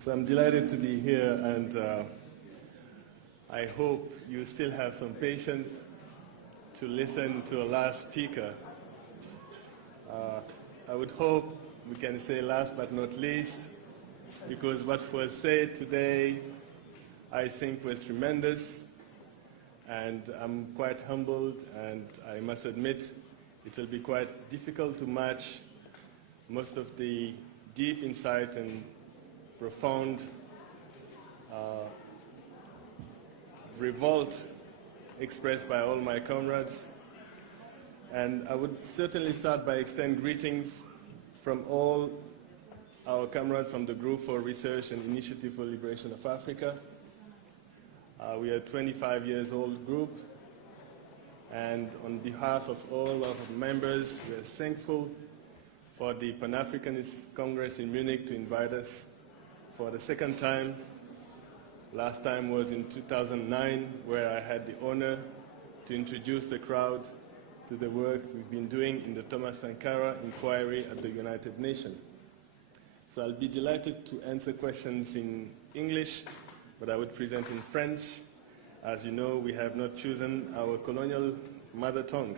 So I'm delighted to be here, and I hope you still have some patience to listen to a last speaker. I would hope we can say last but not least, because what was said today I think was tremendous, and I'm quite humbled, and I must admit it will be quite difficult to match most of the deep insight and profound revolt expressed by all my comrades. And I would certainly start by extending greetings from all our comrades from the Group for Research and Initiative for Liberation of Africa. We are a 25 years old group, and on behalf of all of our members, we are thankful for the Pan-Africanist Congress in Munich to invite us for the second time. Last time was in 2009, where I had the honor to introduce the crowd to the work we've been doing in the Thomas Sankara inquiry at the United Nations. So I'll be delighted to answer questions in English, but I would present in French. As you know, we have not chosen our colonial mother tongue.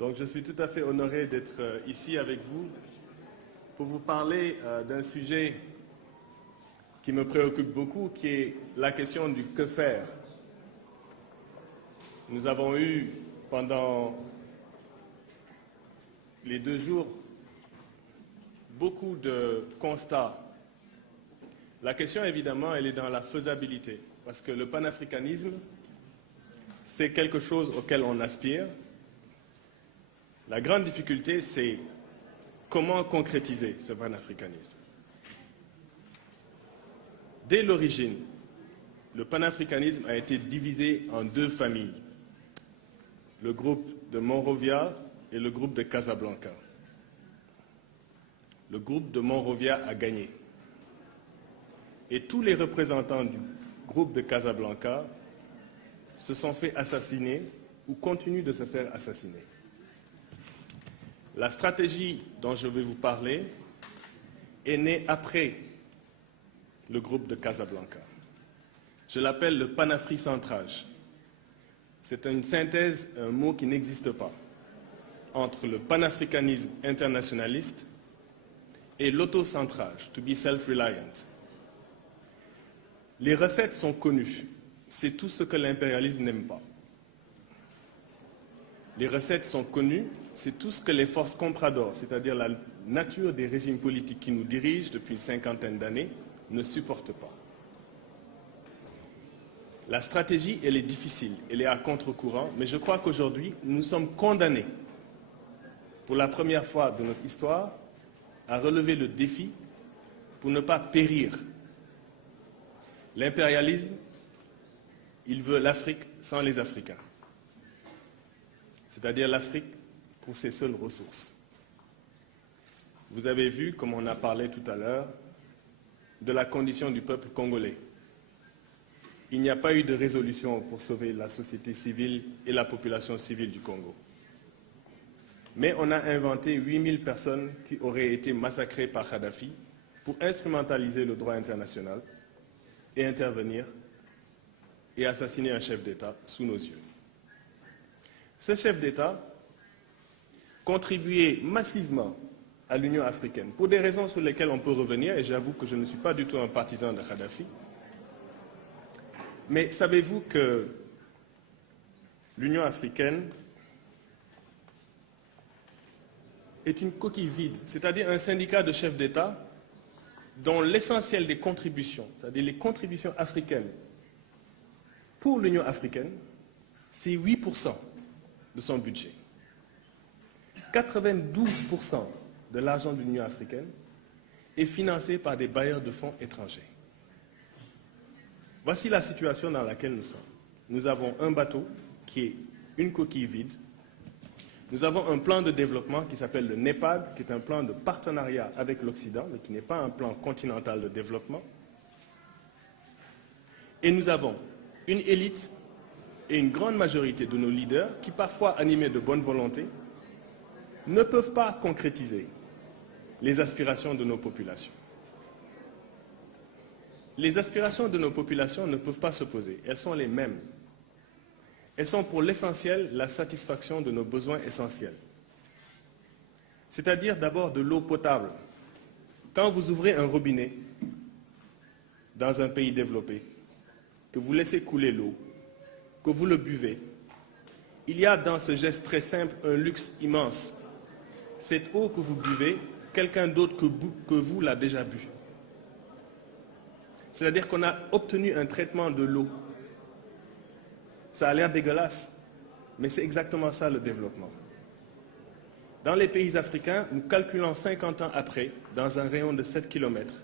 Donc je suis tout à fait honoré d'être ici avec vous pour vous parler d'un sujet qui me préoccupe beaucoup, qui est la question du que faire. Nous avons eu pendant les 2 jours beaucoup de constats. La question, évidemment, elle est dans la faisabilité, parce que le panafricanisme, c'est quelque chose auquel on aspire. La grande difficulté, c'est comment concrétiser ce panafricanisme. Dès l'origine, le panafricanisme a été divisé en 2 familles, le groupe de Monrovia et le groupe de Casablanca. Le groupe de Monrovia a gagné. Et tous les représentants du groupe de Casablanca se sont fait assassiner ou continuent de se faire assassiner. La stratégie dont je vais vous parler est née après le groupe de Casablanca. Je l'appelle le panafricentrage. C'est une synthèse, un mot qui n'existe pas, entre le panafricanisme internationaliste et l'autocentrage, to be self-reliant. Les recettes sont connues. C'est tout ce que l'impérialisme n'aime pas. Les recettes sont connues. C'est tout ce que les forces compradores, c'est-à-dire la nature des régimes politiques qui nous dirigent depuis une 50aine d'années, ne supportent pas. La stratégie, elle est difficile, elle est à contre-courant, mais je crois qu'aujourd'hui, nous sommes condamnés, pour la première fois de notre histoire, à relever le défi pour ne pas périr. L'impérialisme, il veut l'Afrique sans les Africains, c'est-à-dire l'Afrique pour ses seules ressources. Vous avez vu, comme on a parlé tout à l'heure, de la condition du peuple congolais. Il n'y a pas eu de résolution pour sauver la société civile et la population civile du Congo. Mais on a inventé 8000 personnes qui auraient été massacrées par Kadhafi pour instrumentaliser le droit international et intervenir et assassiner un chef d'État sous nos yeux. Ce chef d'État contribuait massivement à l'Union africaine, pour des raisons sur lesquelles on peut revenir, et j'avoue que je ne suis pas du tout un partisan de Kadhafi. Mais savez-vous que l'Union africaine est une coquille vide, c'est-à-dire un syndicat de chefs d'État dont l'essentiel des contributions, c'est-à-dire les contributions africaines pour l'Union africaine, c'est 8% de son budget. 92% de l'argent de l'Union africaine est financé par des bailleurs de fonds étrangers. Voici la situation dans laquelle nous sommes. Nous avons un bateau qui est une coquille vide. Nous avons un plan de développement qui s'appelle le NEPAD, qui est un plan de partenariat avec l'Occident, mais qui n'est pas un plan continental de développement. Et nous avons une élite et une grande majorité de nos leaders qui, parfois animés de bonne volonté, ne peuvent pas concrétiser les aspirations de nos populations. Les aspirations de nos populations ne peuvent pas s'opposer. Elles sont les mêmes. Elles sont pour l'essentiel la satisfaction de nos besoins essentiels. C'est-à-dire d'abord de l'eau potable. Quand vous ouvrez un robinet dans un pays développé, que vous laissez couler l'eau, que vous le buvez, il y a dans ce geste très simple un luxe immense. Cette eau que vous buvez, quelqu'un d'autre que vous l'a déjà bu. C'est-à-dire qu'on a obtenu un traitement de l'eau. Ça a l'air dégueulasse, mais c'est exactement ça le développement. Dans les pays africains, nous calculons 50 ans après, dans un rayon de 7 km,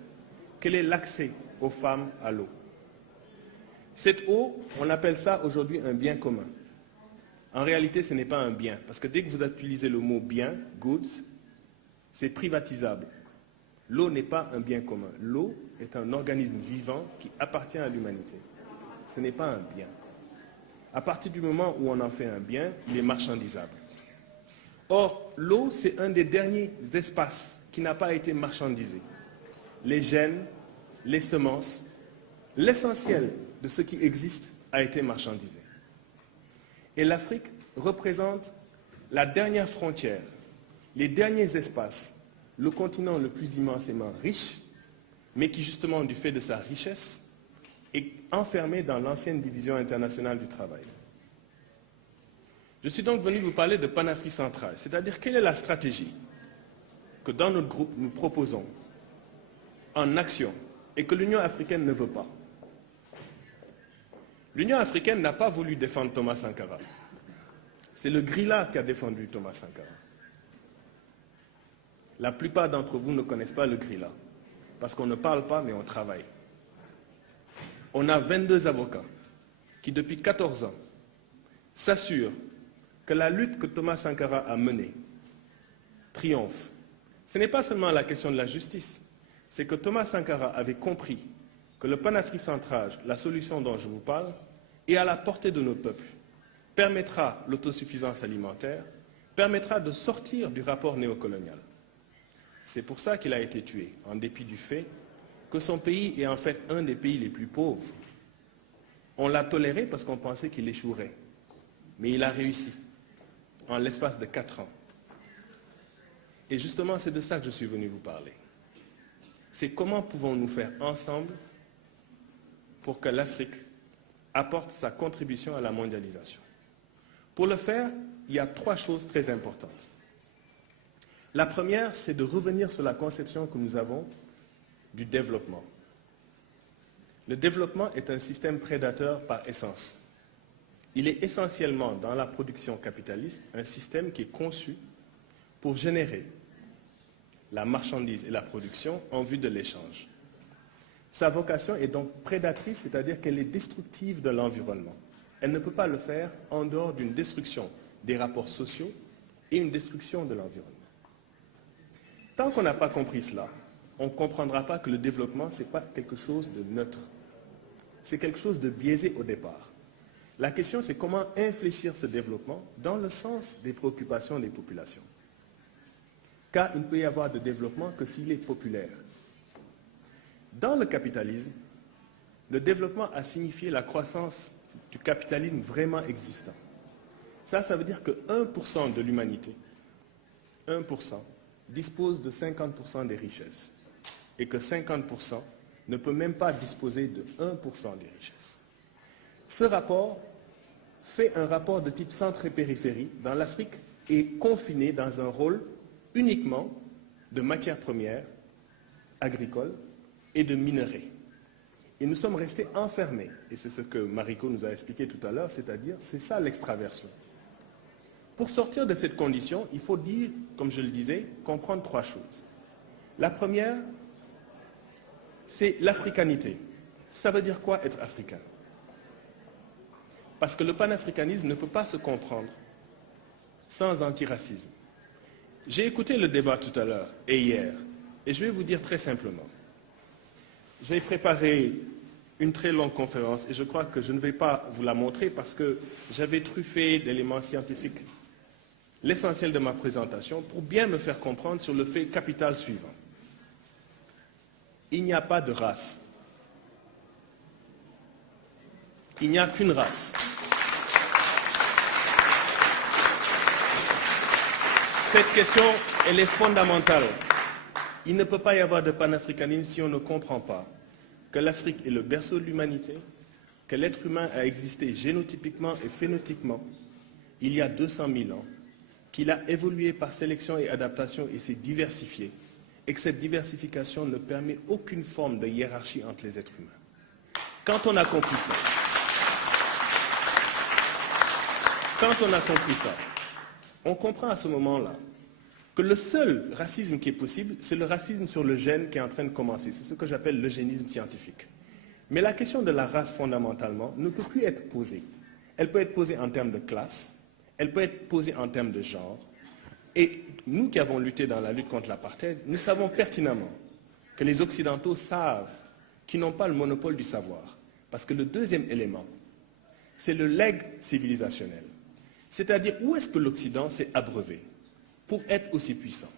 quel est l'accès aux femmes à l'eau. Cette eau, on appelle ça aujourd'hui un bien commun. En réalité, ce n'est pas un bien, parce que dès que vous utilisez le mot bien, goods, c'est privatisable. L'eau n'est pas un bien commun. L'eau est un organisme vivant qui appartient à l'humanité. Ce n'est pas un bien. À partir du moment où on en fait un bien, il est marchandisable. Or, l'eau, c'est un des derniers espaces qui n'a pas été marchandisé. Les gènes, les semences, l'essentiel de ce qui existe a été marchandisé. Et l'Afrique représente la dernière frontière, les derniers espaces, le continent le plus immensément riche, mais qui justement, du fait de sa richesse, est enfermé dans l'ancienne division internationale du travail. Je suis donc venu vous parler de Panafrique centrale, c'est-à-dire quelle est la stratégie que dans notre groupe nous proposons en action et que l'Union africaine ne veut pas. L'Union africaine n'a pas voulu défendre Thomas Sankara. C'est le Grilla qui a défendu Thomas Sankara. La plupart d'entre vous ne connaissent pas le Grilla, parce qu'on ne parle pas, mais on travaille. On a 22 avocats qui, depuis 14 ans, s'assurent que la lutte que Thomas Sankara a menée triomphe. Ce n'est pas seulement la question de la justice, c'est que Thomas Sankara avait compris que le Panafrique central, la solution dont je vous parle, est à la portée de nos peuples, permettra l'autosuffisance alimentaire, permettra de sortir du rapport néocolonial. C'est pour ça qu'il a été tué, en dépit du fait que son pays est en fait un des pays les plus pauvres. On l'a toléré parce qu'on pensait qu'il échouerait. Mais il a réussi, en l'espace de 4 ans. Et justement, c'est de ça que je suis venu vous parler. C'est comment pouvons-nous faire ensemble pour que l'Afrique apporte sa contribution à la mondialisation. Pour le faire, il y a 3 choses très importantes. La première, c'est de revenir sur la conception que nous avons du développement. Le développement est un système prédateur par essence. Il est essentiellement, dans la production capitaliste, un système qui est conçu pour générer la marchandise et la production en vue de l'échange. Sa vocation est donc prédatrice, c'est-à-dire qu'elle est destructive de l'environnement. Elle ne peut pas le faire en dehors d'une destruction des rapports sociaux et une destruction de l'environnement. Tant qu'on n'a pas compris cela, on ne comprendra pas que le développement, ce n'est pas quelque chose de neutre. C'est quelque chose de biaisé au départ. La question, c'est comment infléchir ce développement dans le sens des préoccupations des populations. Car il ne peut y avoir de développement que s'il est populaire. Dans le capitalisme, le développement a signifié la croissance du capitalisme vraiment existant. Ça veut dire que 1% de l'humanité, 1%, dispose de 50% des richesses et que 50% ne peut même pas disposer de 1% des richesses. Ce rapport fait un rapport de type centre et périphérie dans l'Afrique est confiné dans un rôle uniquement de matières premières agricoles et de minerais. Et nous sommes restés enfermés, et c'est ce que Mariko nous a expliqué tout à l'heure, c'est-à-dire, c'est ça l'extraversion. Pour sortir de cette condition, il faut dire, comme je le disais, comprendre 3 choses. La première, c'est l'africanité. Ça veut dire quoi être africain? Parce que le panafricanisme ne peut pas se comprendre sans antiracisme. J'ai écouté le débat tout à l'heure et hier, et je vais vous dire très simplement. J'ai préparé une très longue conférence et je crois que je ne vais pas vous la montrer parce que j'avais truffé d'éléments scientifiques l'essentiel de ma présentation pour bien me faire comprendre sur le fait capital suivant. Il n'y a pas de race. Il n'y a qu'une race. Cette question, elle est fondamentale. Il ne peut pas y avoir de panafricanisme si on ne comprend pas que l'Afrique est le berceau de l'humanité, que l'être humain a existé génotypiquement et phénotypiquement il y a 200 000 ans, qu'il a évolué par sélection et adaptation et s'est diversifié, et que cette diversification ne permet aucune forme de hiérarchie entre les êtres humains. Quand on a compris ça, on comprend à ce moment-là que le seul racisme qui est possible, c'est le racisme sur le gène qui est en train de commencer. C'est ce que j'appelle l'eugénisme scientifique. Mais la question de la race, fondamentalement, ne peut plus être posée. Elle peut être posée en termes de classe, elle peut être posée en termes de genre. Et nous qui avons lutté dans la lutte contre l'apartheid, nous savons pertinemment que les Occidentaux savent qu'ils n'ont pas le monopole du savoir. Parce que le deuxième élément, c'est le legs civilisationnel. C'est-à-dire où est-ce que l'Occident s'est abreuvé pour être aussi puissant.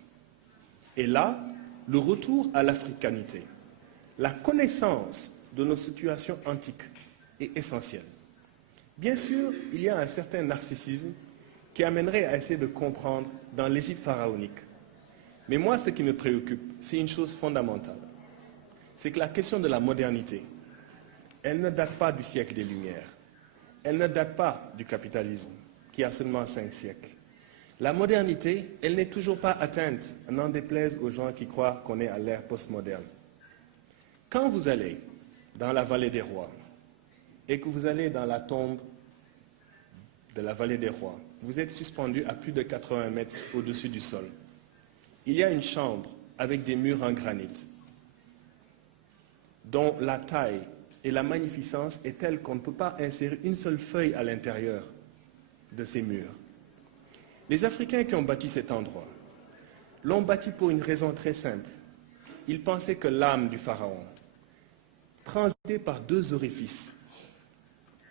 Et là, le retour à l'africanité, la connaissance de nos situations antiques est essentielle. Bien sûr, il y a un certain narcissisme qui amènerait à essayer de comprendre dans l'Égypte pharaonique. Mais moi, ce qui me préoccupe, c'est une chose fondamentale. C'est que la question de la modernité, elle ne date pas du siècle des Lumières. Elle ne date pas du capitalisme, qui a seulement 5 siècles. La modernité, elle n'est toujours pas atteinte, n'en déplaise aux gens qui croient qu'on est à l'ère postmoderne. Quand vous allez dans la vallée des rois et que vous allez dans la tombe de la vallée des rois, vous êtes suspendu à plus de 80 mètres au-dessus du sol. Il y a une chambre avec des murs en granit dont la taille et la magnificence est telle qu'on ne peut pas insérer une seule feuille à l'intérieur de ces murs. Les Africains qui ont bâti cet endroit l'ont bâti pour une raison très simple. Ils pensaient que l'âme du pharaon transitait par 2 orifices,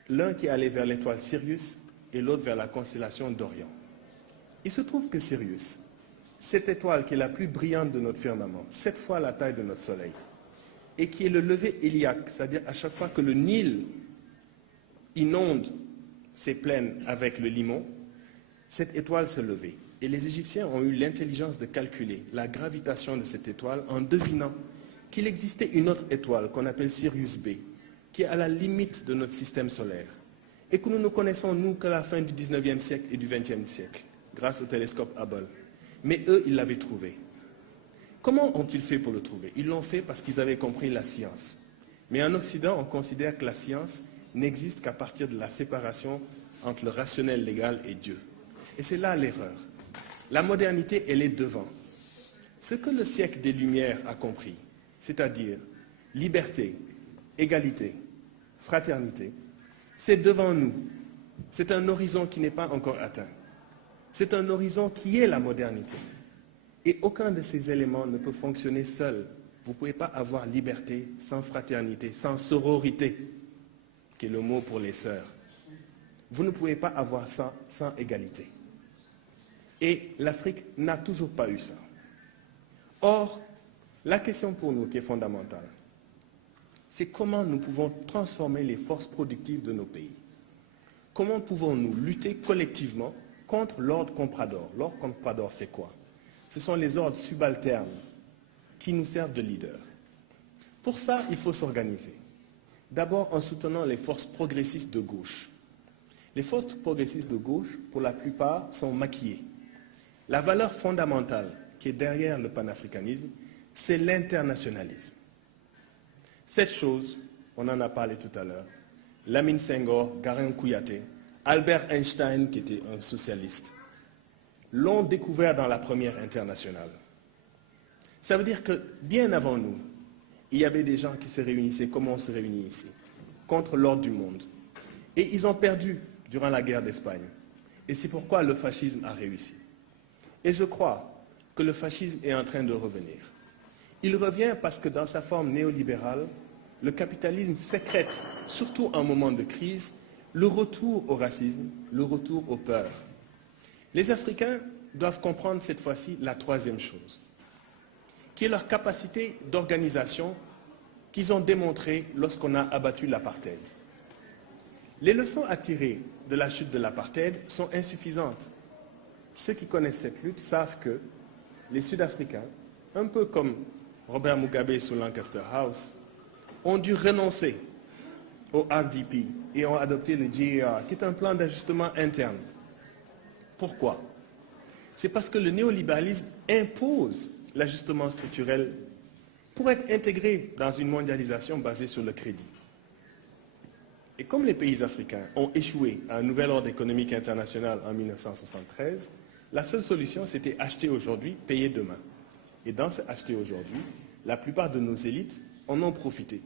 l'un qui allait vers l'étoile Sirius et l'autre vers la constellation d'Orion. Il se trouve que Sirius, cette étoile qui est la plus brillante de notre firmament, 7 fois la taille de notre Soleil, et qui est le lever héliaque, c'est-à-dire à chaque fois que le Nil inonde ces plaines avec le limon, cette étoile se levait. Et les Égyptiens ont eu l'intelligence de calculer la gravitation de cette étoile en devinant qu'il existait une autre étoile qu'on appelle Sirius B, qui est à la limite de notre système solaire, et que nous ne connaissons, nous, qu'à la fin du 19e siècle et du 20e siècle, grâce au télescope Hubble. Mais eux, ils l'avaient trouvé. Comment ont-ils fait pour le trouver? Ils l'ont fait parce qu'ils avaient compris la science. Mais en Occident, on considère que la science n'existe qu'à partir de la séparation entre le rationnel légal et Dieu. Et c'est là l'erreur. La modernité, elle est devant. Ce que le siècle des Lumières a compris, c'est-à-dire liberté, égalité, fraternité, c'est devant nous. C'est un horizon qui n'est pas encore atteint. C'est un horizon qui est la modernité. Et aucun de ces éléments ne peut fonctionner seul. Vous ne pouvez pas avoir liberté sans fraternité, sans sororité, qui est le mot pour les sœurs. Vous ne pouvez pas avoir ça sans égalité. Et l'Afrique n'a toujours pas eu ça. Or, la question pour nous qui est fondamentale, c'est comment nous pouvons transformer les forces productives de nos pays. Comment pouvons-nous lutter collectivement contre l'ordre comprador? L'ordre comprador, c'est quoi? Ce sont les ordres subalternes qui nous servent de leaders. Pour ça, il faut s'organiser. D'abord en soutenant les forces progressistes de gauche. Les forces progressistes de gauche, pour la plupart, sont maquillées. La valeur fondamentale qui est derrière le panafricanisme, c'est l'internationalisme. Cette chose, on en a parlé tout à l'heure, Lamine Senghor, Garin Kouyaté, Albert Einstein, qui était un socialiste, l'ont découvert dans la première internationale. Ça veut dire que bien avant nous, il y avait des gens qui se réunissaient comme on se réunit ici, contre l'ordre du monde. Et ils ont perdu durant la guerre d'Espagne. Et c'est pourquoi le fascisme a réussi. Et je crois que le fascisme est en train de revenir. Il revient parce que dans sa forme néolibérale, le capitalisme sécrète, surtout en moment de crise, le retour au racisme, le retour aux peurs. Les Africains doivent comprendre cette fois-ci la troisième chose, qui est leur capacité d'organisation qu'ils ont démontrée lorsqu'on a abattu l'apartheid. Les leçons à tirer de la chute de l'apartheid sont insuffisantes. Ceux qui connaissent cette lutte savent que les Sud-Africains, un peu comme Robert Mugabe sous Lancaster House, ont dû renoncer au RDP et ont adopté le GER, qui est un plan d'ajustement interne. Pourquoi? C'est parce que le néolibéralisme impose l'ajustement structurel pour être intégré dans une mondialisation basée sur le crédit. Et comme les pays africains ont échoué à un nouvel ordre économique international en 1973, la seule solution, c'était acheter aujourd'hui, payer demain. Et dans ce acheter aujourd'hui, la plupart de nos élites en ont profité.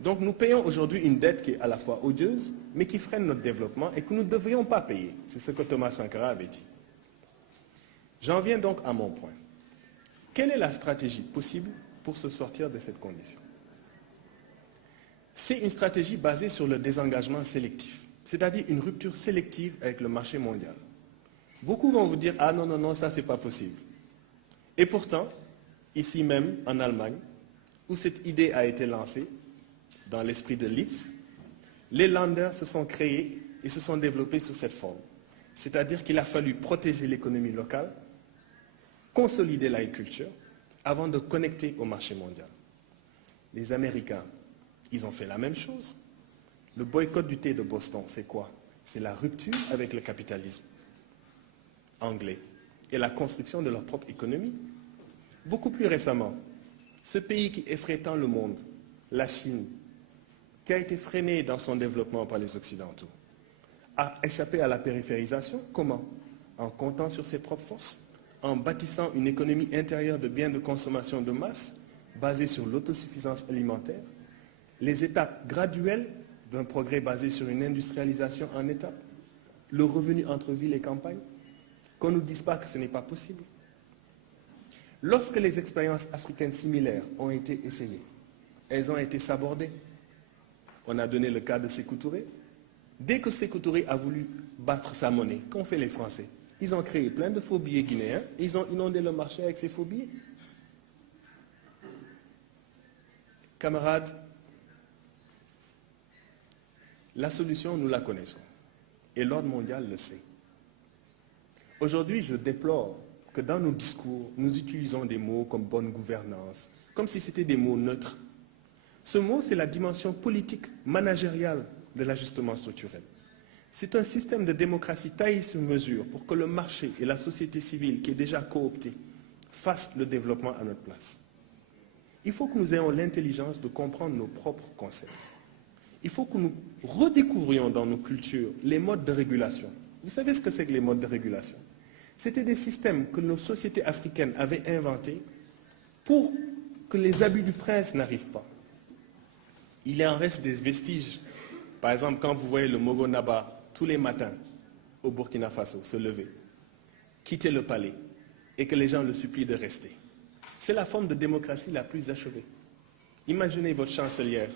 Donc nous payons aujourd'hui une dette qui est à la fois odieuse, mais qui freine notre développement et que nous ne devrions pas payer. C'est ce que Thomas Sankara avait dit. J'en viens donc à mon point. Quelle est la stratégie possible pour se sortir de cette condition? C'est une stratégie basée sur le désengagement sélectif, c'est-à-dire une rupture sélective avec le marché mondial. Beaucoup vont vous dire « Ah non, non, non, ça c'est pas possible ». Et pourtant, ici même en Allemagne, où cette idée a été lancée, dans l'esprit de Liszt, les Länder se sont créés et se sont développés sous cette forme. C'est-à-dire qu'il a fallu protéger l'économie locale, consolider l'agriculture, avant de connecter au marché mondial. Les Américains, ils ont fait la même chose. Le boycott du thé de Boston, c'est quoi? C'est la rupture avec le capitalisme anglais et la construction de leur propre économie. Beaucoup plus récemment, ce pays qui effraie tant le monde, la Chine, qui a été freiné dans son développement par les Occidentaux, a échappé à la périphérisation. Comment? En comptant sur ses propres forces, en bâtissant une économie intérieure de biens de consommation de masse, basée sur l'autosuffisance alimentaire, les étapes graduelles d'un progrès basé sur une industrialisation en étapes, le revenu entre ville et campagne, qu'on ne nous dise pas que ce n'est pas possible. Lorsque les expériences africaines similaires ont été essayées, elles ont été sabordées. On a donné le cas de Sékou Touré. Dès que Sékou Touré a voulu battre sa monnaie, qu'ont fait les Français? Ils ont créé plein de faux billets guinéens et ils ont inondé le marché avec ces faux billets. Camarades, la solution, nous la connaissons. Et l'ordre mondial le sait. Aujourd'hui, je déplore que dans nos discours, nous utilisons des mots comme bonne gouvernance, comme si c'était des mots neutres. Ce mot, c'est la dimension politique, managériale de l'ajustement structurel. C'est un système de démocratie taillé sur mesure pour que le marché et la société civile, qui est déjà cooptée, fassent le développement à notre place. Il faut que nous ayons l'intelligence de comprendre nos propres concepts. Il faut que nous redécouvrions dans nos cultures les modes de régulation. Vous savez ce que c'est que les modes de régulation? C'était des systèmes que nos sociétés africaines avaient inventés pour que les abus du prince n'arrivent pas. Il en reste des vestiges. Par exemple, quand vous voyez le Mogo Naba tous les matins au Burkina Faso se lever, quitter le palais et que les gens le supplient de rester. C'est la forme de démocratie la plus achevée. Imaginez votre chancelière,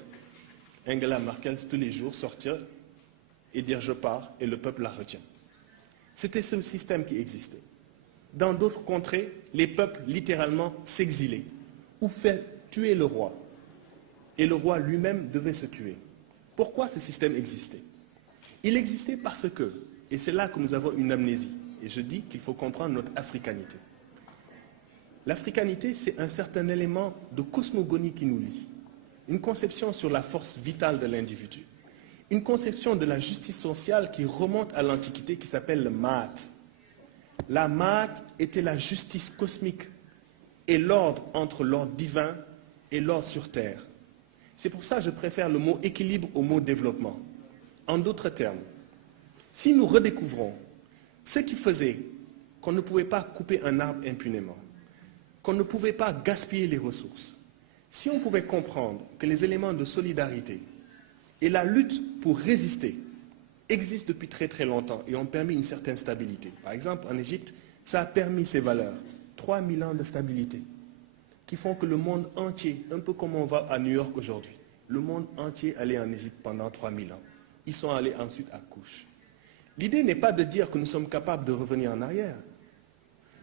Angela Merkel, tous les jours sortir et dire « je pars » et le peuple la retient. C'était ce système qui existait. Dans d'autres contrées, les peuples littéralement s'exilaient ou fait tuer le roi. Et le roi lui-même devait se tuer. Pourquoi ce système existait? Il existait parce que, et c'est là que nous avons une amnésie, et je dis qu'il faut comprendre notre africanité. L'africanité, c'est un certain élément de cosmogonie qui nous lie. Une conception sur la force vitale de l'individu. Une conception de la justice sociale qui remonte à l'Antiquité, qui s'appelle le Maat. La Maat était la justice cosmique et l'ordre entre l'ordre divin et l'ordre sur terre. C'est pour ça que je préfère le mot équilibre au mot développement. En d'autres termes, si nous redécouvrons ce qui faisait qu'on ne pouvait pas couper un arbre impunément, qu'on ne pouvait pas gaspiller les ressources, si on pouvait comprendre que les éléments de solidarité et la lutte pour résister existent depuis très très longtemps et ont permis une certaine stabilité. Par exemple, en Égypte, ça a permis ces valeurs, 3000 ans de stabilité, qui font que le monde entier, un peu comme on va à New York aujourd'hui, le monde entier allait en Égypte pendant 3000 ans. Ils sont allés ensuite à Kouch. L'idée n'est pas de dire que nous sommes capables de revenir en arrière.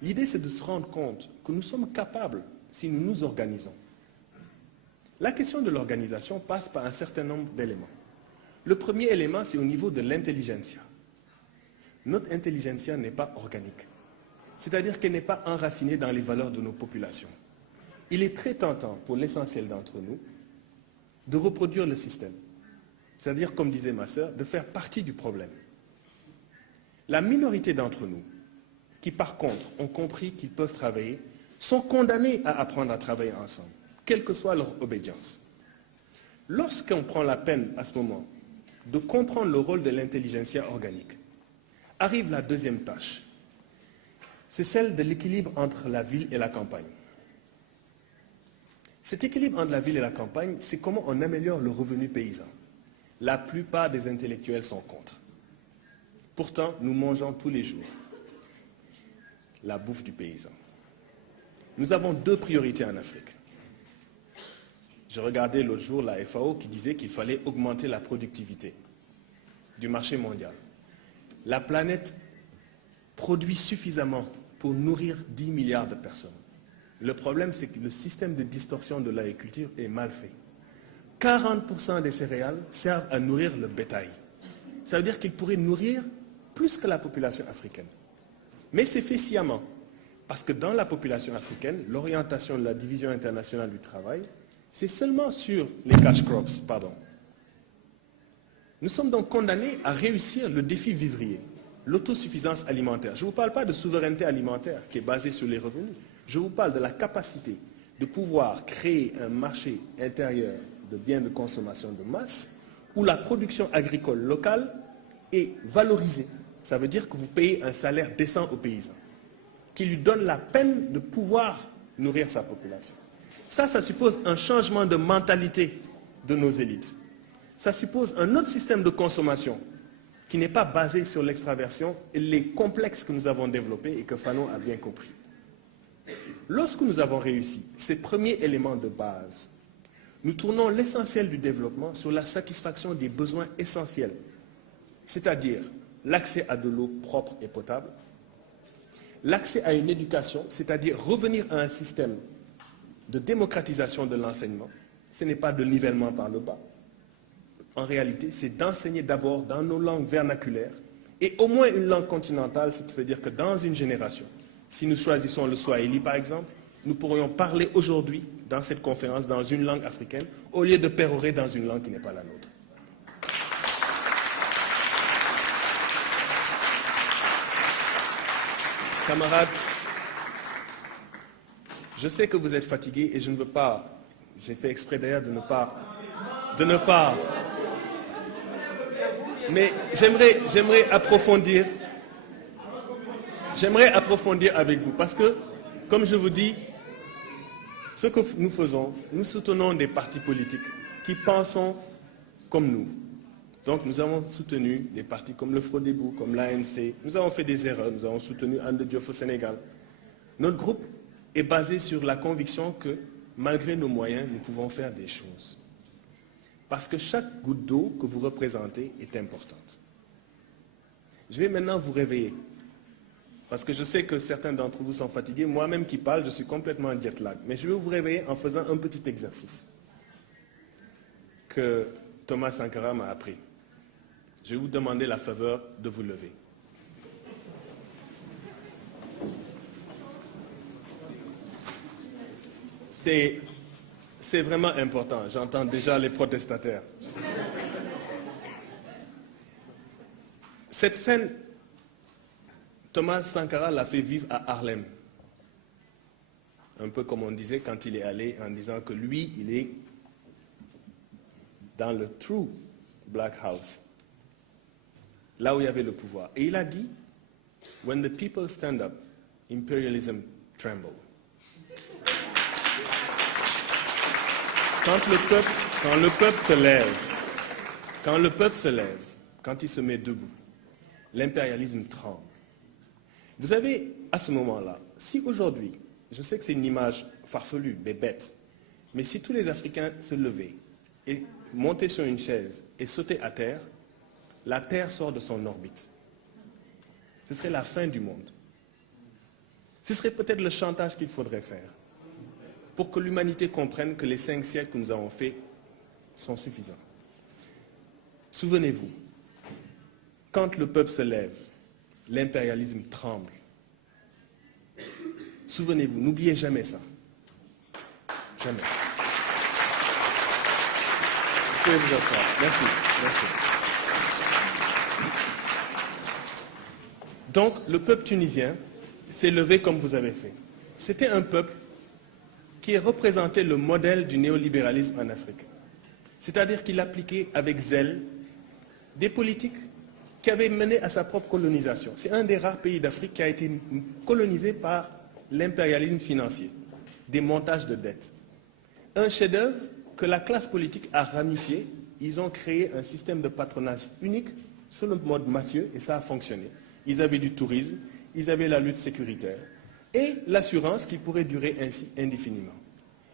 L'idée, c'est de se rendre compte que nous sommes capables si nous nous organisons. La question de l'organisation passe par un certain nombre d'éléments. Le premier élément, c'est au niveau de l'intelligentsia. Notre intelligentsia n'est pas organique. C'est-à-dire qu'elle n'est pas enracinée dans les valeurs de nos populations. Il est très tentant pour l'essentiel d'entre nous de reproduire le système. C'est-à-dire, comme disait ma sœur, de faire partie du problème. La minorité d'entre nous, qui par contre ont compris qu'ils peuvent travailler, sont condamnés à apprendre à travailler ensemble, quelle que soit leur obédience. Lorsqu'on prend la peine à ce moment de comprendre le rôle de l'intelligentsia organique, arrive la deuxième tâche. C'est celle de l'équilibre entre la ville et la campagne. Cet équilibre entre la ville et la campagne, c'est comment on améliore le revenu paysan. La plupart des intellectuels sont contre. Pourtant, nous mangeons tous les jours la bouffe du paysan. Nous avons deux priorités en Afrique. Je regardais l'autre jour la FAO qui disait qu'il fallait augmenter la productivité du marché mondial. La planète produit suffisamment pour nourrir 10 milliards de personnes. Le problème, c'est que le système de distorsion de l'agriculture est mal fait. 40% des céréales servent à nourrir le bétail. Ça veut dire qu'ils pourraient nourrir plus que la population africaine. Mais c'est fait sciemment, parce que dans la population africaine, l'orientation de la Division internationale du travail, c'est seulement sur les cash crops, pardon. Nous sommes donc condamnés à réussir le défi vivrier, l'autosuffisance alimentaire. Je ne vous parle pas de souveraineté alimentaire qui est basée sur les revenus. Je vous parle de la capacité de pouvoir créer un marché intérieur de biens de consommation de masse où la production agricole locale est valorisée. Ça veut dire que vous payez un salaire décent aux paysans, qui lui donne la peine de pouvoir nourrir sa population. Ça suppose un changement de mentalité de nos élites. Ça suppose un autre système de consommation qui n'est pas basé sur l'extraversion et les complexes que nous avons développés et que Fanon a bien compris. Lorsque nous avons réussi ces premiers éléments de base, nous tournons l'essentiel du développement sur la satisfaction des besoins essentiels, c'est-à-dire l'accès à de l'eau propre et potable, l'accès à une éducation, c'est-à-dire revenir à un système de démocratisation de l'enseignement. Ce n'est pas de nivellement par le bas. En réalité, c'est d'enseigner d'abord dans nos langues vernaculaires et au moins une langue continentale, ce qui veut dire que dans une génération, si nous choisissons le Swahili par exemple, nous pourrions parler aujourd'hui dans cette conférence dans une langue africaine au lieu de pérorer dans une langue qui n'est pas la nôtre. Camarades, je sais que vous êtes fatigués et je ne veux pas, j'ai fait exprès d'ailleurs de ne pas, mais j'aimerais approfondir avec vous parce que, comme je vous dis, ce que nous faisons, nous soutenons des partis politiques qui pensent comme nous. Donc nous avons soutenu des partis comme le Frodebo, comme l'ANC. Nous avons fait des erreurs, nous avons soutenu Ande Diop au Sénégal. Notre groupe est basé sur la conviction que, malgré nos moyens, nous pouvons faire des choses. Parce que chaque goutte d'eau que vous représentez est importante. Je vais maintenant vous réveiller. Parce que je sais que certains d'entre vous sont fatigués. Moi-même qui parle, je suis complètement en jet lag. Mais je vais vous réveiller en faisant un petit exercice que Thomas Sankara m'a appris. Je vais vous demander la faveur de vous lever. C'est vraiment important. J'entends déjà les protestataires. Cette scène, Thomas Sankara l'a fait vivre à Harlem. Un peu comme on disait quand il est allé en disant que lui, il est dans le true Black House, là où il y avait le pouvoir. Et il a dit, « When the people stand up, imperialism tremble. » Quand le peuple se lève, quand il se met debout, l'impérialisme tremble. Vous avez, à ce moment-là, si aujourd'hui, je sais que c'est une image farfelue, mais bête, mais si tous les Africains se levaient et montaient sur une chaise et sautaient à terre, la Terre sort de son orbite. Ce serait la fin du monde. Ce serait peut-être le chantage qu'il faudrait faire pour que l'humanité comprenne que les 5 siècles que nous avons faits sont suffisants. Souvenez-vous, quand le peuple se lève, l'impérialisme tremble. Souvenez-vous, n'oubliez jamais ça. Jamais. Vous pouvez vous asseoir. Merci. Merci. Donc, le peuple tunisien s'est levé comme vous avez fait. C'était un peuple qui représentait le modèle du néolibéralisme en Afrique. C'est-à-dire qu'il appliquait avec zèle des politiques qui avaient mené à sa propre colonisation. C'est un des rares pays d'Afrique qui a été colonisé par l'impérialisme financier, des montages de dettes. Un chef-d'œuvre que la classe politique a ramifié. Ils ont créé un système de patronage unique sur le mode mafieux et ça a fonctionné. Ils avaient du tourisme, ils avaient la lutte sécuritaire et l'assurance qui pourrait durer ainsi indéfiniment.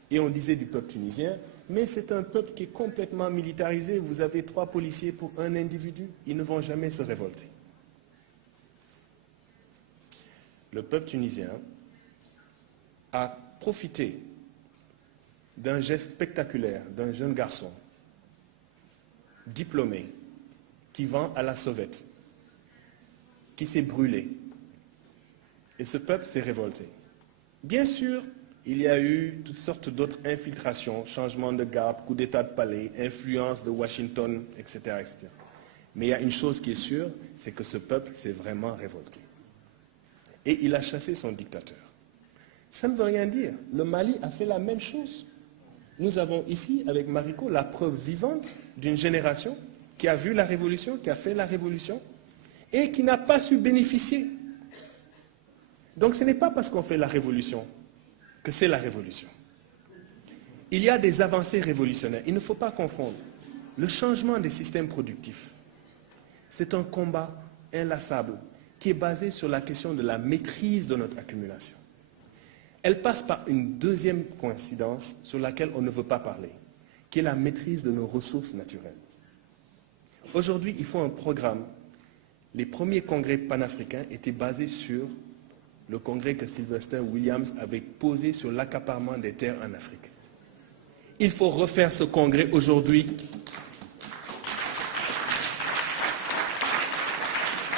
Et on disait du peuple tunisien, mais c'est un peuple qui est complètement militarisé. Vous avez 3 policiers pour un individu, ils ne vont jamais se révolter. Le peuple tunisien a profité d'un geste spectaculaire d'un jeune garçon diplômé qui vend à la sauvette, qui s'est brûlé. Et ce peuple s'est révolté. Bien sûr, il y a eu toutes sortes d'autres infiltrations, changement de garde, coup d'état de palais, influence de Washington, etc., etc. Mais il y a une chose qui est sûre, c'est que ce peuple s'est vraiment révolté. Et il a chassé son dictateur. Ça ne veut rien dire. Le Mali a fait la même chose. Nous avons ici, avec Mariko, la preuve vivante d'une génération qui a vu la révolution, qui a fait la révolution, et qui n'a pas su bénéficier. Donc ce n'est pas parce qu'on fait la révolution que c'est la révolution. Il y a des avancées révolutionnaires. Il ne faut pas confondre. Le changement des systèmes productifs, c'est un combat inlassable qui est basé sur la question de la maîtrise de notre accumulation. Elle passe par une deuxième coïncidence sur laquelle on ne veut pas parler, qui est la maîtrise de nos ressources naturelles. Aujourd'hui, il faut un programme. Les premiers congrès panafricains étaient basés sur le congrès que Sylvester Williams avait posé sur l'accaparement des terres en Afrique. Il faut refaire ce congrès aujourd'hui.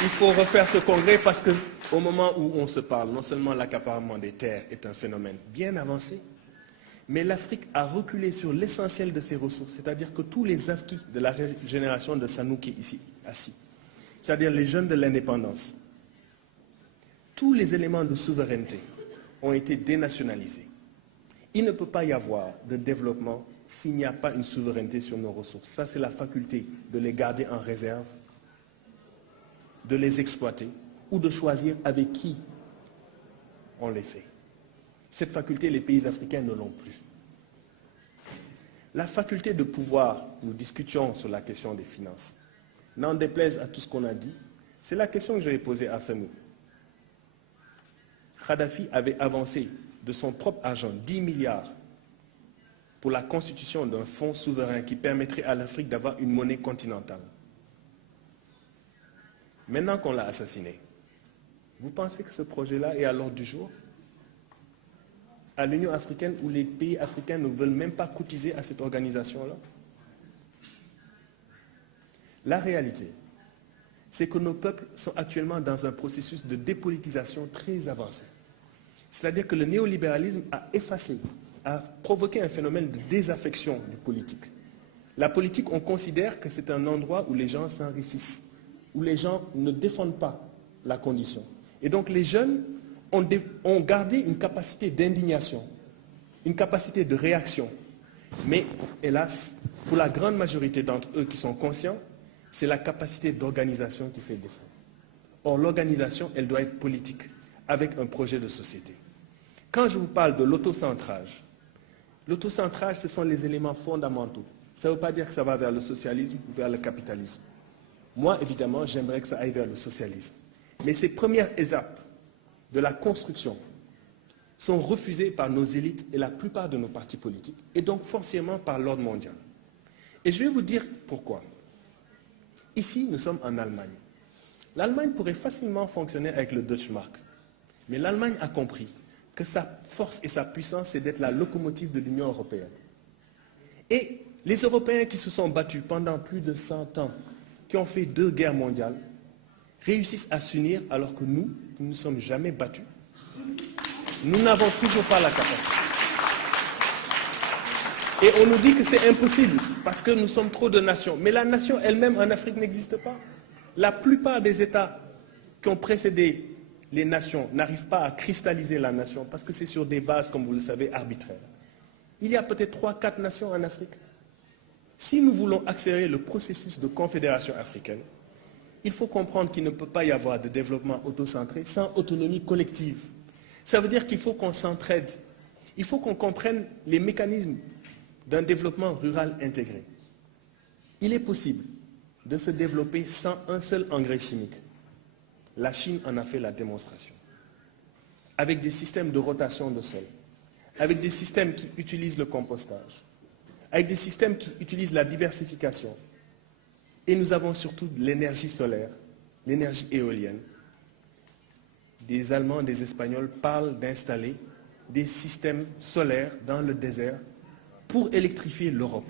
Il faut refaire ce congrès parce qu'au moment où on se parle, non seulement l'accaparement des terres est un phénomène bien avancé, mais l'Afrique a reculé sur l'essentiel de ses ressources, c'est-à-dire que tous les acquis de la génération de Sanou qui est ici assis, c'est-à-dire les jeunes de l'indépendance, tous les éléments de souveraineté ont été dénationalisés. Il ne peut pas y avoir de développement s'il n'y a pas une souveraineté sur nos ressources. Ça, c'est la faculté de les garder en réserve, de les exploiter ou de choisir avec qui on les fait. Cette faculté, les pays africains ne l'ont plus. La faculté de pouvoir, nous discutions sur la question des finances, n'en déplaise à tout ce qu'on a dit, c'est la question que j'avais posée à Sanou. Kadhafi avait avancé de son propre argent 10 milliards pour la constitution d'un fonds souverain qui permettrait à l'Afrique d'avoir une monnaie continentale. Maintenant qu'on l'a assassiné, vous pensez que ce projet-là est à l'ordre du jour? À l'Union africaine, où les pays africains ne veulent même pas cotiser à cette organisation-là? La réalité, c'est que nos peuples sont actuellement dans un processus de dépolitisation très avancé. C'est-à-dire que le néolibéralisme a effacé, a provoqué un phénomène de désaffection du politique. La politique, on considère que c'est un endroit où les gens s'enrichissent, où les gens ne défendent pas la condition. Et donc les jeunes ont gardé une capacité d'indignation, une capacité de réaction. Mais hélas, pour la grande majorité d'entre eux qui sont conscients, c'est la capacité d'organisation qui fait défaut. Or, l'organisation, elle doit être politique, avec un projet de société. Quand je vous parle de l'autocentrage, ce sont les éléments fondamentaux. Ça ne veut pas dire que ça va vers le socialisme ou vers le capitalisme. Moi, évidemment, j'aimerais que ça aille vers le socialisme. Mais ces premières étapes de la construction sont refusées par nos élites et la plupart de nos partis politiques, et donc forcément par l'ordre mondial. Et je vais vous dire pourquoi. Ici, nous sommes en Allemagne. L'Allemagne pourrait facilement fonctionner avec le Deutsche Mark. Mais l'Allemagne a compris que sa force et sa puissance, c'est d'être la locomotive de l'Union européenne. Et les Européens qui se sont battus pendant plus de 100 ans qui ont fait 2 guerres mondiales réussissent à s'unir alors que nous ne nous sommes jamais battus. Nous n'avons toujours pas la capacité. Et on nous dit que c'est impossible parce que nous sommes trop de nations. Mais la nation elle-même en Afrique n'existe pas. La plupart des États qui ont précédé les nations n'arrivent pas à cristalliser la nation parce que c'est sur des bases, comme vous le savez, arbitraires. Il y a peut-être 3-4 nations en Afrique. Si nous voulons accélérer le processus de confédération africaine, il faut comprendre qu'il ne peut pas y avoir de développement autocentré sans autonomie collective. Ça veut dire qu'il faut qu'on s'entraide. Il faut qu'on comprenne les mécanismes d'un développement rural intégré. Il est possible de se développer sans un seul engrais chimique. La Chine en a fait la démonstration. Avec des systèmes de rotation de sol, avec des systèmes qui utilisent le compostage, avec des systèmes qui utilisent la diversification. Et nous avons surtout de l'énergie solaire, l'énergie éolienne. Des Allemands, des Espagnols parlent d'installer des systèmes solaires dans le désert pour électrifier l'Europe.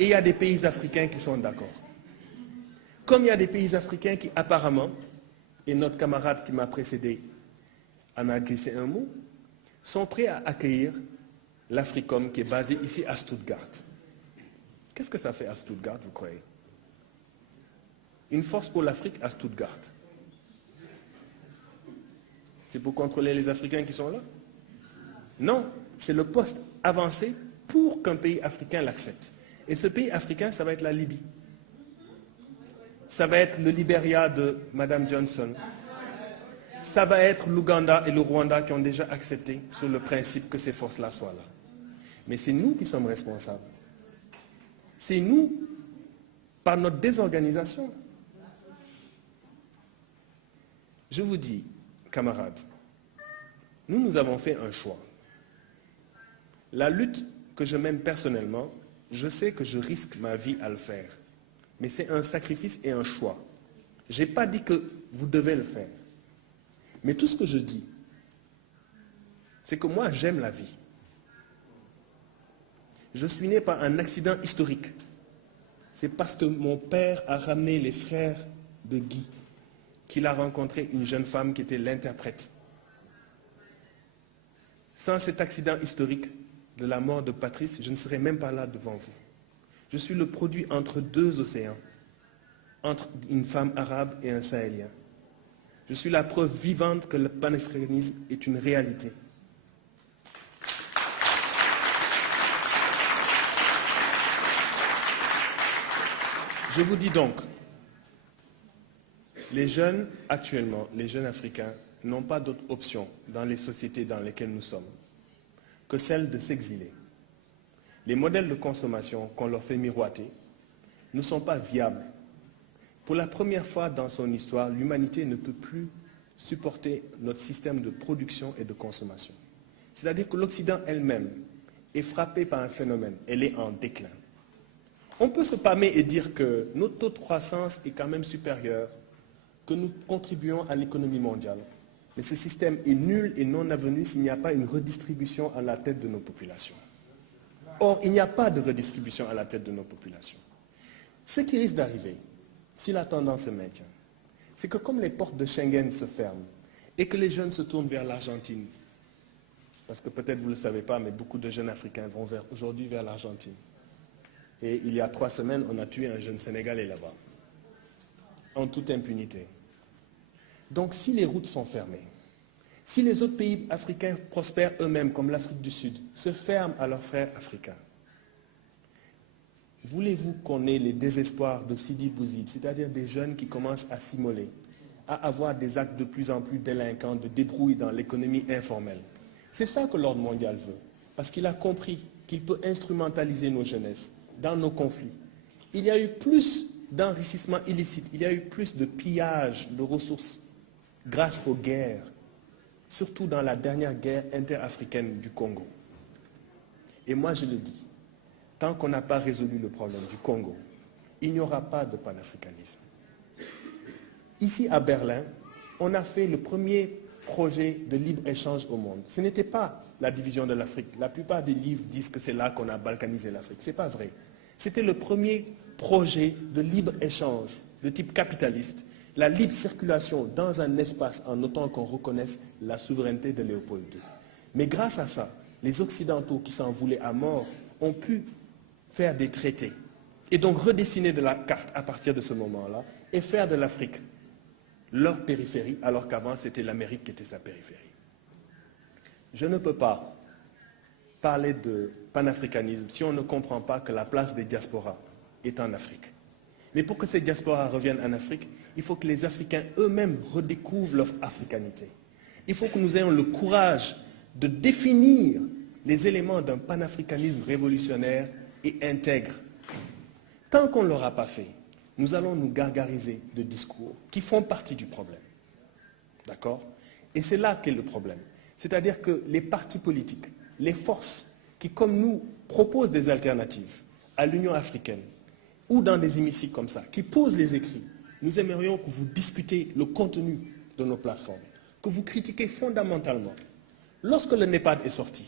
Et il y a des pays africains qui sont d'accord. Comme il y a des pays africains qui apparemment, et notre camarade qui m'a précédé en a glissé un mot, sont prêts à accueillir l'Africom qui est basé ici à Stuttgart. Qu'est-ce que ça fait à Stuttgart, vous croyez? Une force pour l'Afrique à Stuttgart. C'est pour contrôler les Africains qui sont là? Non, c'est le poste avancé pour qu'un pays africain l'accepte. Et ce pays africain, ça va être la Libye. Ça va être le Libéria de Mme Johnson. Ça va être l'Ouganda et le Rwanda qui ont déjà accepté sur le principe que ces forces-là soient là. Mais c'est nous qui sommes responsables. C'est nous, par notre désorganisation. Je vous dis, camarades, nous avons fait un choix. La lutte que je mène personnellement, je sais que je risque ma vie à le faire. Mais c'est un sacrifice et un choix. Je n'ai pas dit que vous devez le faire. Mais tout ce que je dis, c'est que moi, j'aime la vie. Je suis né par un accident historique. C'est parce que mon père a ramené les frères de Guy qu'il a rencontré une jeune femme qui était l'interprète. Sans cet accident historique de la mort de Patrice, je ne serais même pas là devant vous. Je suis le produit entre 2 océans, entre une femme arabe et un sahélien. Je suis la preuve vivante que le panafricanisme est une réalité. Je vous dis donc, les jeunes actuellement, les jeunes africains, n'ont pas d'autre option dans les sociétés dans lesquelles nous sommes que celle de s'exiler. Les modèles de consommation qu'on leur fait miroiter ne sont pas viables. Pour la première fois dans son histoire, l'humanité ne peut plus supporter notre système de production et de consommation. C'est-à-dire que l'Occident elle-même est frappé par un phénomène, elle est en déclin. On peut se pâmer et dire que notre taux de croissance est quand même supérieur, que nous contribuons à l'économie mondiale. Mais ce système est nul et non avenu s'il n'y a pas une redistribution à la tête de nos populations. Or, il n'y a pas de redistribution à la tête de nos populations. Ce qui risque d'arriver, si la tendance se maintient, c'est que comme les portes de Schengen se ferment et que les jeunes se tournent vers l'Argentine, parce que peut-être vous ne le savez pas, mais beaucoup de jeunes Africains vont aujourd'hui vers l'Argentine. Et il y a 3 semaines, on a tué un jeune Sénégalais là-bas, en toute impunité. Donc si les routes sont fermées, si les autres pays africains prospèrent eux-mêmes, comme l'Afrique du Sud, se ferment à leurs frères africains, voulez-vous qu'on ait les désespoirs de Sidi Bouzid, c'est-à-dire des jeunes qui commencent à s'immoler, à avoir des actes de plus en plus délinquants, de débrouille dans l'économie informelle? C'est ça que l'ordre mondial veut, parce qu'il a compris qu'il peut instrumentaliser nos jeunesses dans nos conflits. Il y a eu plus d'enrichissement illicite, il y a eu plus de pillage de ressources grâce aux guerres, surtout dans la dernière guerre interafricaine du Congo. Et moi je le dis, tant qu'on n'a pas résolu le problème du Congo, il n'y aura pas de panafricanisme. Ici à Berlin, on a fait le premier projet de libre-échange au monde. Ce n'était pas la division de l'Afrique. La plupart des livres disent que c'est là qu'on a balkanisé l'Afrique. Ce n'est pas vrai. C'était le premier projet de libre-échange de type capitaliste, la libre circulation dans un espace en autant qu'on reconnaisse la souveraineté de Léopold II. Mais grâce à ça, les Occidentaux qui s'en voulaient à mort ont pu faire des traités et donc redessiner de la carte à partir de ce moment-là et faire de l'Afrique leur périphérie, alors qu'avant c'était l'Amérique qui était sa périphérie. Je ne peux pas parler de panafricanisme si on ne comprend pas que la place des diasporas est en Afrique. Mais pour que ces diasporas reviennent en Afrique, il faut que les Africains eux-mêmes redécouvrent leur africanité. Il faut que nous ayons le courage de définir les éléments d'un panafricanisme révolutionnaire et intègre. Tant qu'on ne l'aura pas fait, nous allons nous gargariser de discours qui font partie du problème. D'accord? Et c'est là qu'est le problème. C'est-à-dire que les partis politiques, les forces qui, comme nous, proposent des alternatives à l'Union africaine ou dans des hémicycles comme ça, qui posent les écrits, nous aimerions que vous discutiez le contenu de nos plateformes, que vous critiquiez fondamentalement. Lorsque le NEPAD est sorti,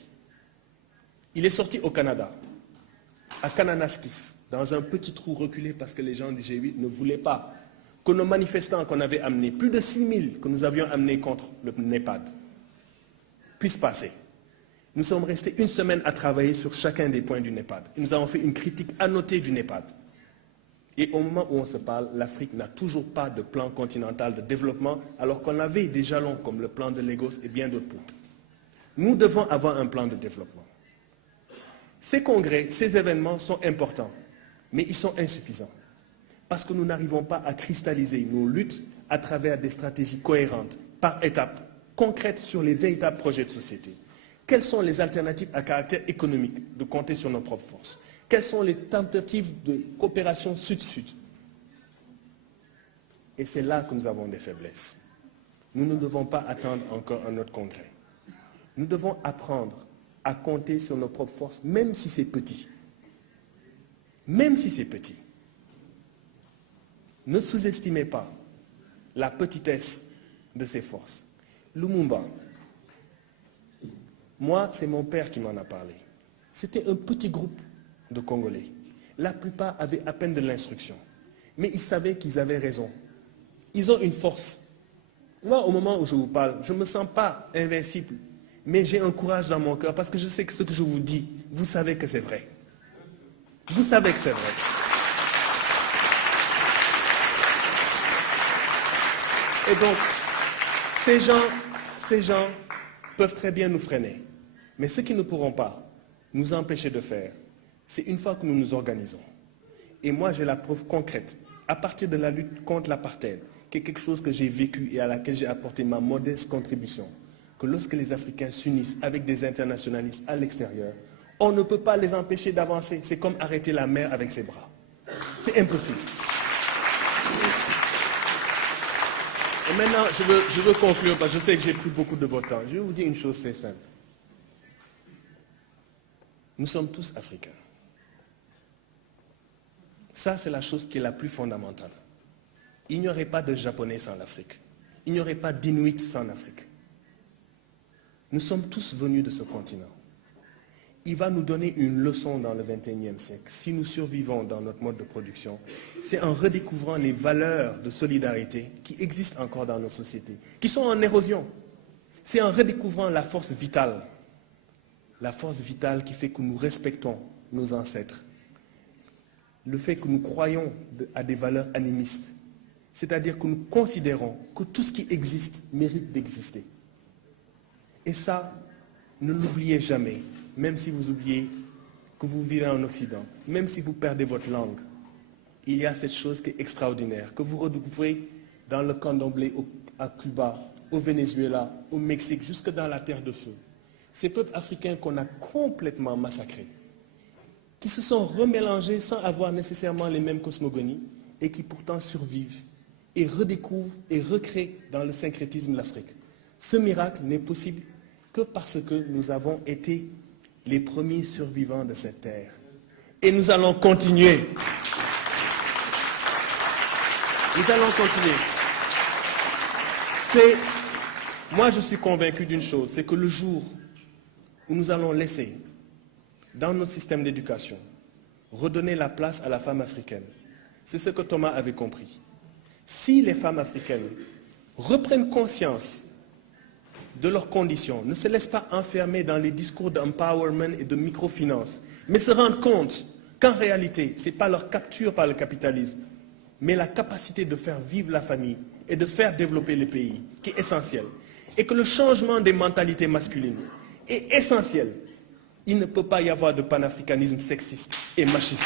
il est sorti au Canada, à Kananaskis, dans un petit trou reculé parce que les gens du G8 ne voulaient pas que nos manifestants qu'on avait amenés, plus de 6 000 que nous avions amenés contre le NEPAD, puissent passer. Nous sommes restés une semaine à travailler sur chacun des points du NEPAD. Et nous avons fait une critique annotée du NEPAD. Et au moment où on se parle, l'Afrique n'a toujours pas de plan continental de développement, alors qu'on avait des jalons comme le plan de Lagos et bien d'autres plans. Nous devons avoir un plan de développement. Ces congrès, ces événements sont importants, mais ils sont insuffisants. Parce que nous n'arrivons pas à cristalliser nos luttes à travers des stratégies cohérentes, par étapes, concrètes sur les véritables projets de société. Quelles sont les alternatives à caractère économique de compter sur nos propres forces? Quelles sont les tentatives de coopération sud-sud? Et c'est là que nous avons des faiblesses. Nous ne devons pas attendre encore un autre congrès. Nous devons apprendre à compter sur nos propres forces, même si c'est petit. Même si c'est petit. Ne sous-estimez pas la petitesse de ces forces. Lumumba, moi, c'est mon père qui m'en a parlé. C'était un petit groupe de Congolais. La plupart avaient à peine de l'instruction. Mais ils savaient qu'ils avaient raison. Ils ont une force. Moi, au moment où je vous parle, je ne me sens pas invincible. Mais j'ai un courage dans mon cœur parce que je sais que ce que je vous dis, vous savez que c'est vrai. Vous savez que c'est vrai. Et donc, ces gens peuvent très bien nous freiner. Mais ce qu'ils ne pourront pas nous empêcher de faire, c'est une fois que nous nous organisons. Et moi, j'ai la preuve concrète, à partir de la lutte contre l'apartheid, qui est quelque chose que j'ai vécu et à laquelle j'ai apporté ma modeste contribution, que lorsque les Africains s'unissent avec des internationalistes à l'extérieur, on ne peut pas les empêcher d'avancer. C'est comme arrêter la mer avec ses bras. C'est impossible. Et maintenant, je veux conclure, parce que je sais que j'ai pris beaucoup de votre temps. Je vais vous dire une chose, c'est simple. Nous sommes tous africains. Ça, c'est la chose qui est la plus fondamentale. Il n'y aurait pas de Japonais sans l'Afrique. Il n'y aurait pas d'Inuits sans l'Afrique. Nous sommes tous venus de ce continent. Il va nous donner une leçon dans le XXIe siècle. Si nous survivons dans notre mode de production, c'est en redécouvrant les valeurs de solidarité qui existent encore dans nos sociétés, qui sont en érosion. C'est en redécouvrant la force vitale qui fait que nous respectons nos ancêtres. Le fait que nous croyons à des valeurs animistes, c'est-à-dire que nous considérons que tout ce qui existe mérite d'exister. Et ça, ne l'oubliez jamais, même si vous oubliez que vous vivez en Occident, même si vous perdez votre langue. Il y a cette chose qui est extraordinaire, que vous redécouvrez dans le candomblé à Cuba, au Venezuela, au Mexique, jusque dans la terre de feu. Ces peuples africains qu'on a complètement massacrés, qui se sont remélangés sans avoir nécessairement les mêmes cosmogonies et qui pourtant survivent et redécouvrent et recréent dans le syncrétisme l'Afrique. Ce miracle n'est possible que parce que nous avons été les premiers survivants de cette terre. Et nous allons continuer. Nous allons continuer. Moi, je suis convaincu d'une chose, c'est que le jour où nous allons laisser, dans notre système d'éducation, redonner la place à la femme africaine. C'est ce que Thomas avait compris. Si les femmes africaines reprennent conscience de leurs conditions, ne se laissent pas enfermer dans les discours d'empowerment et de microfinance, mais se rendent compte qu'en réalité, ce n'est pas leur capture par le capitalisme, mais la capacité de faire vivre la famille et de faire développer les pays, qui est essentiel. Et que le changement des mentalités masculines est essentiel. Il ne peut pas y avoir de panafricanisme sexiste et machiste.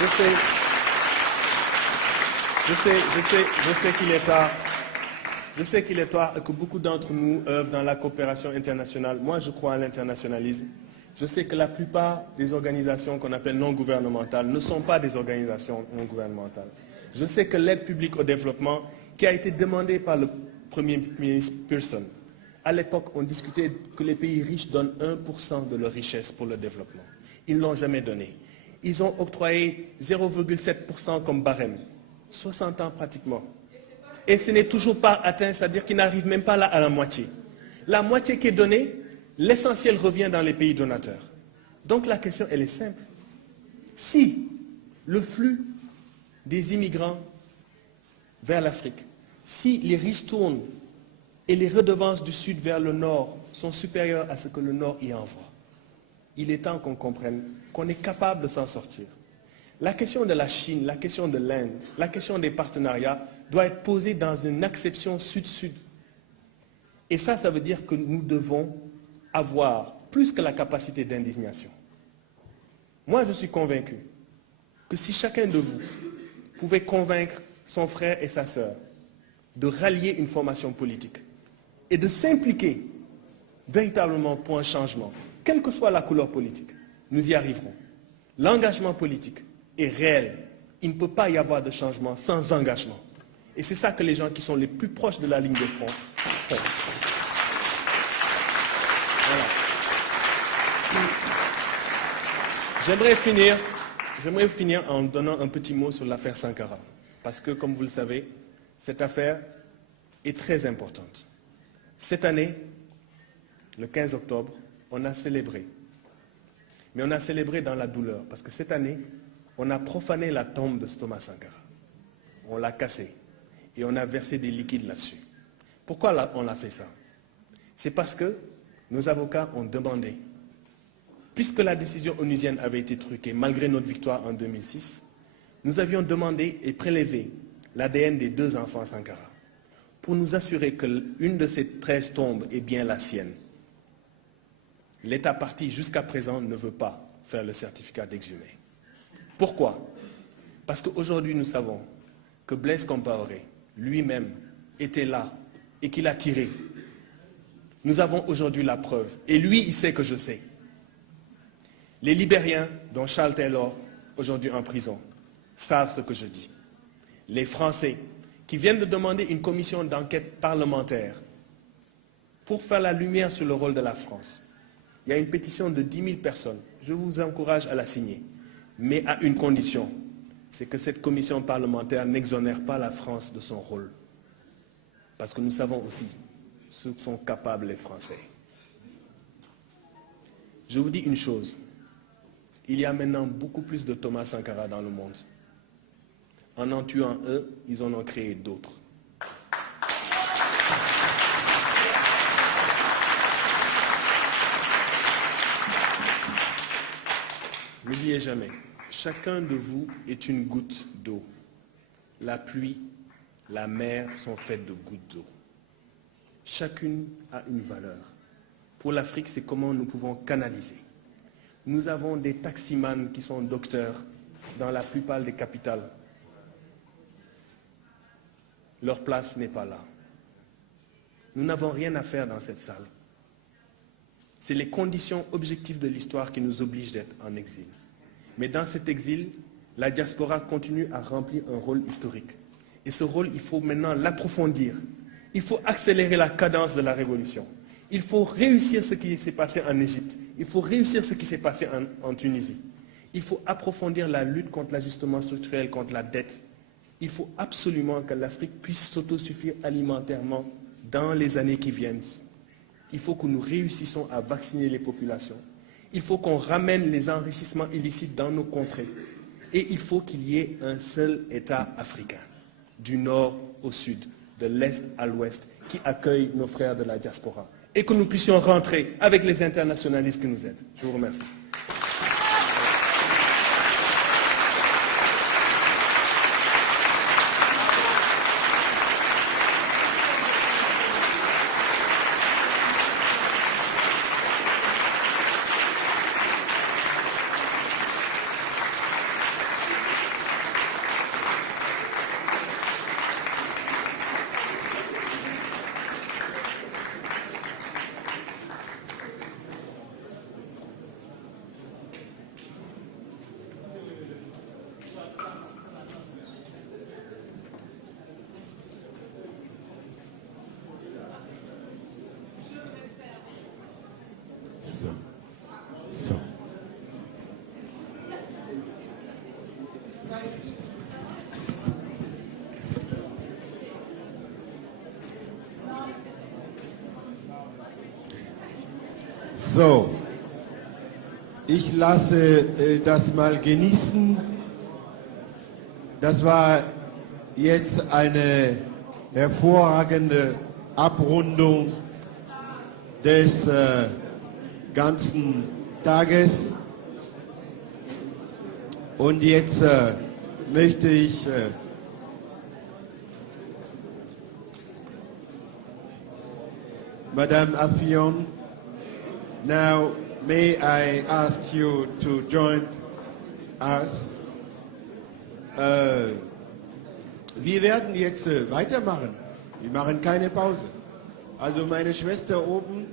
Je sais qu'il est tard. Je sais qu'il est tard et que beaucoup d'entre nous œuvrent dans la coopération internationale. Moi, je crois à l'internationalisme. Je sais que la plupart des organisations qu'on appelle non gouvernementales ne sont pas des organisations non gouvernementales. Je sais que l'aide publique au développement, qui a été demandée par le Premier ministre Pearson, à l'époque, on discutait que les pays riches donnent 1% de leur richesse pour le développement. Ils ne l'ont jamais donné. Ils ont octroyé 0,7% comme barème, 60 ans pratiquement. Et ce n'est toujours pas atteint, c'est-à-dire qu'ils n'arrivent même pas là à la moitié. La moitié qui est donnée, l'essentiel revient dans les pays donateurs. Donc la question, elle est simple. Si le flux des immigrants vers l'Afrique, si les riches tournent et les redevances du Sud vers le Nord sont supérieures à ce que le Nord y envoie, il est temps qu'on comprenne qu'on est capable de s'en sortir. La question de la Chine, la question de l'Inde, la question des partenariats doit être posée dans une acception Sud-Sud. Et ça veut dire que nous devons avoir plus que la capacité d'indignation. Moi, je suis convaincu que si chacun de vous pouvait convaincre son frère et sa sœur de rallier une formation politique et de s'impliquer véritablement pour un changement, quelle que soit la couleur politique, nous y arriverons. L'engagement politique est réel. Il ne peut pas y avoir de changement sans engagement. Et c'est ça que les gens qui sont les plus proches de la ligne de front font. Voilà. J'aimerais finir en donnant un petit mot sur l'affaire Sankara. Parce que, comme vous le savez, cette affaire est très importante. Cette année, le 15 octobre, on a célébré. Mais on a célébré dans la douleur. Parce que cette année, on a profané la tombe de Thomas Sankara. On l'a cassé. Et on a versé des liquides là-dessus. Pourquoi on a fait ça? C'est parce que nos avocats ont demandé, puisque la décision onusienne avait été truquée, malgré notre victoire en 2006, nous avions demandé et prélevé l'ADN des 2 enfants Sankara, pour nous assurer qu'une de ces 13 tombes est bien la sienne. L'État parti jusqu'à présent ne veut pas faire le certificat d'exhumé. Pourquoi? Parce qu'aujourd'hui nous savons que Blaise Compaoré lui-même était là et qu'il a tiré. Nous avons aujourd'hui la preuve. Et lui, il sait que je sais. Les Libériens, dont Charles Taylor, aujourd'hui en prison, savent ce que je dis. Les Français, qui viennent de demander une commission d'enquête parlementaire pour faire la lumière sur le rôle de la France. Il y a une pétition de 10 000 personnes. Je vous encourage à la signer. Mais à une condition, c'est que cette commission parlementaire n'exonère pas la France de son rôle. Parce que nous savons aussi ce que sont capables les Français. Je vous dis une chose. Il y a maintenant beaucoup plus de Thomas Sankara dans le monde. En tuant eux, ils en ont créé d'autres. N'oubliez jamais, chacun de vous est une goutte d'eau. La pluie, la mer sont faites de gouttes d'eau. Chacune a une valeur. Pour l'Afrique, c'est comment nous pouvons canaliser. Nous avons des taximans qui sont docteurs dans la plupart des capitales. Leur place n'est pas là. Nous n'avons rien à faire dans cette salle. C'est les conditions objectives de l'histoire qui nous obligent d'être en exil. Mais dans cet exil, la diaspora continue à remplir un rôle historique. Et ce rôle, il faut maintenant l'approfondir. Il faut accélérer la cadence de la révolution. Il faut réussir ce qui s'est passé en Égypte. Il faut réussir ce qui s'est passé en Tunisie. Il faut approfondir la lutte contre l'ajustement structurel, contre la dette. Il faut absolument que l'Afrique puisse s'autosuffire alimentairement dans les années qui viennent, il faut que nous réussissions à vacciner les populations. Il faut qu'on ramène les enrichissements illicites dans nos contrées. Et il faut qu'il y ait un seul État africain, du nord au sud, de l'est à l'ouest, qui accueille nos frères de la diaspora. Et que nous puissions rentrer avec les internationalistes qui nous aident. Je vous remercie. So, ich lasse das mal genießen. Das war jetzt eine hervorragende Abrundung des ganzen Tages. Und jetzt möchte ich Madame Affion, now may I ask you to join us. Wir werden jetzt weitermachen. Wir machen keine Pause. Also meine Schwester oben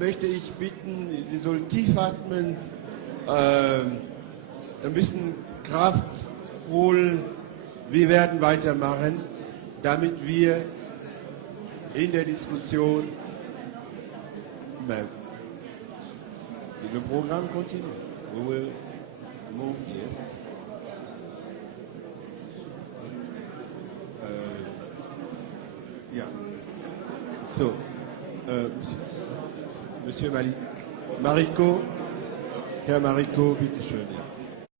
möchte ich bitten, sie soll tief atmen, ein bisschen Kraft holen. Wir werden weitermachen, damit wir in der Diskussion le programme continue. We will move, yes. Yeah. So, Monsieur Mali, Mariko, Herr Mariko, bitte schön, ja.